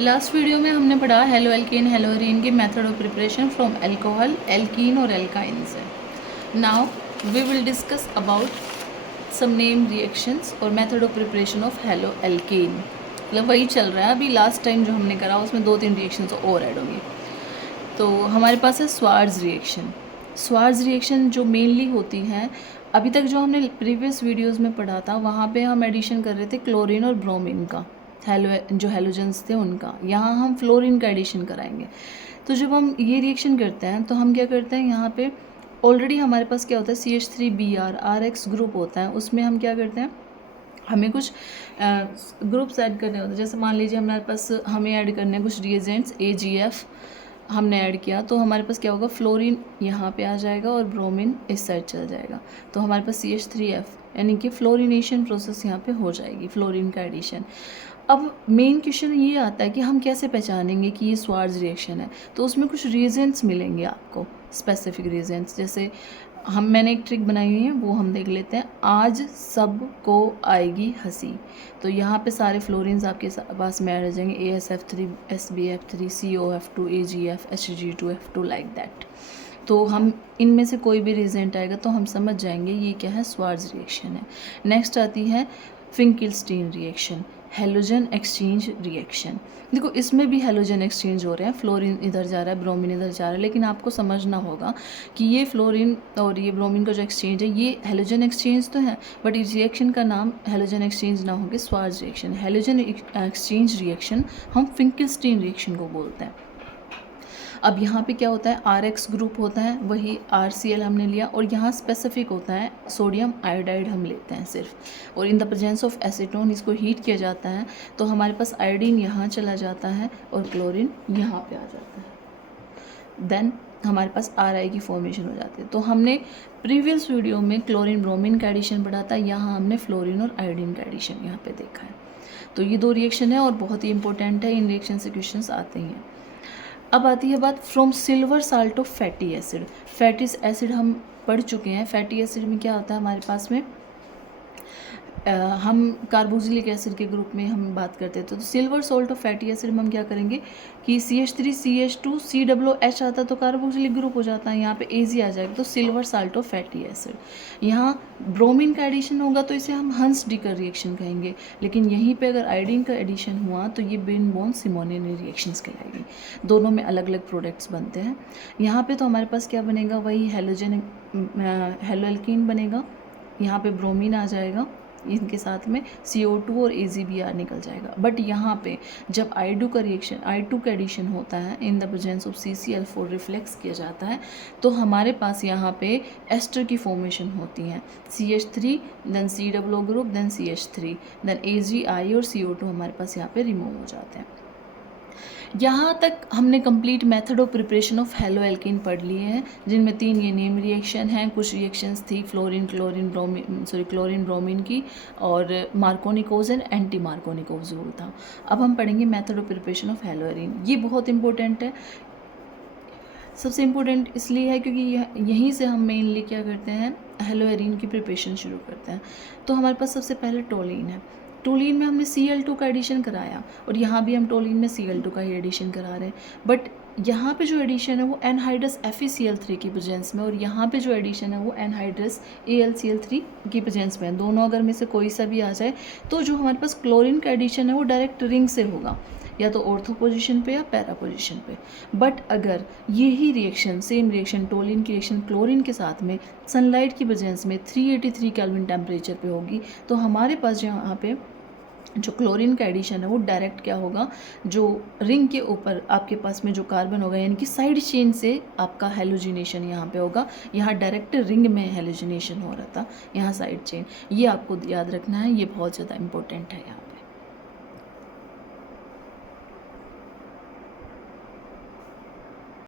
Last video में हमने पढ़ा हेलो एल्केन हेलो एरीन के method of preparation from alcohol, alkene और एल्काइन से। Now we will discuss about some name reactions और method of preparation of haloalkane. मतलब वही चल रहा है अभी, लास्ट टाइम जो हमने करा उसमें 2-3 रिएक्शंस और ऐड होंगी। तो हमारे पास है स्वार्ज रिएक्शन। स्वार्ज रिएक्शन जो मेनली होती हैं, अभी तक जो हमने प्रीवियस वीडियोज़ में पढ़ा था वहाँ पे हम एडिशन कर रहे थे क्लोरीन और ब्रोमीन का, जो हेलोजेंस थे उनका। यहाँ हम फ्लोरीन का एडिशन कराएंगे। तो जब हम ये रिएक्शन करते हैं तो हम क्या करते हैं, यहाँ पे ऑलरेडी हमारे पास क्या होता है CH3Br RX ग्रुप होता है, उसमें हम क्या करते हैं, हमें कुछ ग्रुप्स ऐड करने होते हैं। जैसे मान लीजिए हमारे पास हमें ऐड करने हैं कुछ रिएजेंट्स AgF हमने ऐड किया, तो हमारे पास क्या होगा, फ्लोरीन यहाँ पे आ जाएगा और ब्रोमीन इस साइड चल जाएगा, तो हमारे पास CH3F यानी कि फ्लोरिनेशन प्रोसेस यहाँ पे हो जाएगी, फ्लोरीन का एडिशन। अब मेन क्वेश्चन ये आता है कि हम कैसे पहचानेंगे कि ये स्वार्ज रिएक्शन है। तो उसमें कुछ रीजंस मिलेंगे आपको, स्पेसिफिक रीजंस। जैसे मैंने एक ट्रिक बनाई हुई है, वो हम देख लेते हैं। आज सबको आएगी हंसी, तो यहाँ पे सारे फ्लोरीन्स आपके पास में ऐड हो जाएंगे, ASF3 SbF3 COF2 AgF Hg2F2 like that. तो हम इनमें से कोई भी रिजेंट आएगा तो हम समझ जाएंगे ये क्या है, स्वार्ज रिएक्शन है। नेक्स्ट आती है फिंकिल्स्टीन रिएक्शन, हेलोजन एक्सचेंज रिएक्शन। देखो इसमें भी हेलोजन एक्सचेंज हो रहे हैं, फ्लोरीन इधर जा रहा है, ब्रोमीन इधर जा रहा है, लेकिन आपको समझना होगा कि ये फ्लोरीन और ये ब्रोमीन का जो एक्सचेंज है ये हेलोजन एक्सचेंज तो है, बट इस रिएक्शन का नाम हेलोजन एक्सचेंज ना होकर स्वार्ज रिएक्शन। हेलोजन एक्सचेंज रिएक्शन हम फिंकिल्स्टीन रिएक्शन को बोलते हैं। अब यहाँ पे क्या होता है, RX ग्रुप होता है, वही RCl हमने लिया, और यहाँ स्पेसिफिक होता है सोडियम आयोडाइड हम लेते हैं सिर्फ, और in the presence of acetone इसको हीट किया जाता है, तो हमारे पास आयोडीन यहाँ चला जाता है और क्लोरीन यहाँ पे आ जाता है। देन हमारे पास RI की फॉर्मेशन हो जाती है। तो हमने प्रीवियस वीडियो में क्लोरीन ब्रोमीन का एडिशन पढ़ा था, यहाँ हमने फ्लोरीन और आयोडीन का एडिशन यहाँ पे देखा है। तो ये 2 रिएक्शन है और बहुत ही इंपॉर्टेंट है, इन रिएक्शन से क्वेश्चन आते ही हैं। अब आती है बात from silver salt of fatty acid. Fatty acid हम पढ़ चुके हैं। फैटी एसिड में क्या होता है हमारे पास में, हम कार्बोक्सिलिक एसिड के ग्रुप में हम बात करते थे। तो silver salt of fatty acid में हम क्या करेंगे कि CH3 CH2 COOH आता तो कार्बोक्सिलिक ग्रुप हो जाता है, यहाँ पे AZ आ जाएगा, तो silver salt of fatty acid. यहाँ ब्रोमीन का एडिशन होगा तो इसे हम हंस-डिकर रिएक्शन कहेंगे, लेकिन यहीं पे अगर आयोडीन का एडिशन हुआ तो ये बिन बोन सिमोनियन रिएक्शंस कहलाएगी। दोनों में अलग अलग प्रोडक्ट्स बनते हैं। यहाँ पे तो हमारे पास क्या बनेगा, वही हेलोजन हेलो एल्कीन बनेगा, यहाँ पे ब्रोमीन आ जाएगा, इनके साथ में CO2 और AgBr निकल जाएगा। बट यहाँ पे जब I2 का एडिशन होता है, in the presence of CCl4 reflex किया जाता है, तो हमारे पास यहाँ पे एस्टर की फॉर्मेशन होती है, CH3 then COO group then CH3 then AgI और CO2 हमारे पास यहाँ पे रिमूव हो जाते हैं। यहाँ तक हमने complete method of preparation of hello alkene पढ़ लिए हैं, जिनमें 3 ये नेम रिएक्शन हैं, कुछ रिएक्शंस थी क्लोरीन ब्रोमीन की, और मार्कोनिकोज एंड एंटी मार्कोनिकोजोल था। अब हम पढ़ेंगे method of preparation of hello arene. ये बहुत इंपॉर्टेंट है, सबसे इम्पोर्टेंट इसलिए है क्योंकि यहीं से हम मेनली क्या करते हैं, हेलो एरीन की प्रिपरेशन शुरू करते हैं। तो हमारे पास सबसे पहले टोलिन है। टोलिन में हमने Cl2 का एडिशन कराया, और यहाँ भी हम टोलिन में Cl2 का ही एडिशन करा रहे हैं, बट यहाँ पे जो एडिशन है वो एनहाइड्रस FeCl3 की प्रेजेंस में, और यहाँ पे जो एडिशन है वो एनहाइड्रस AlCl3 की प्रेजेंस में है। दोनों अगर में से कोई सा भी आ जाए तो जो हमारे पास क्लोरीन का एडिशन है वो डायरेक्ट रिंग से होगा, या तो ऑर्थो पोजीशन पे या पैरा पोजीशन पे। बट अगर यही रिएक्शन, सेम रिएक्शन टोलिन की रिएक्शन क्लोरीन के साथ में सनलाइट की प्रेजेंस में 383 केल्विन टेम्परेचर पे होगी, तो हमारे पास यहाँ पे जो क्लोरीन का एडिशन है वो डायरेक्ट क्या होगा, जो रिंग के ऊपर आपके पास में जो कार्बन होगा, यानी कि साइड चेन से आपका हेलोजिनेशन यहाँ पे होगा। यहाँ डायरेक्ट रिंग में हेलोजिनेशन हो रहा था, यहाँ साइड चेन। ये आपको याद रखना है, ये बहुत ज़्यादा इंपॉर्टेंट है यहाँ।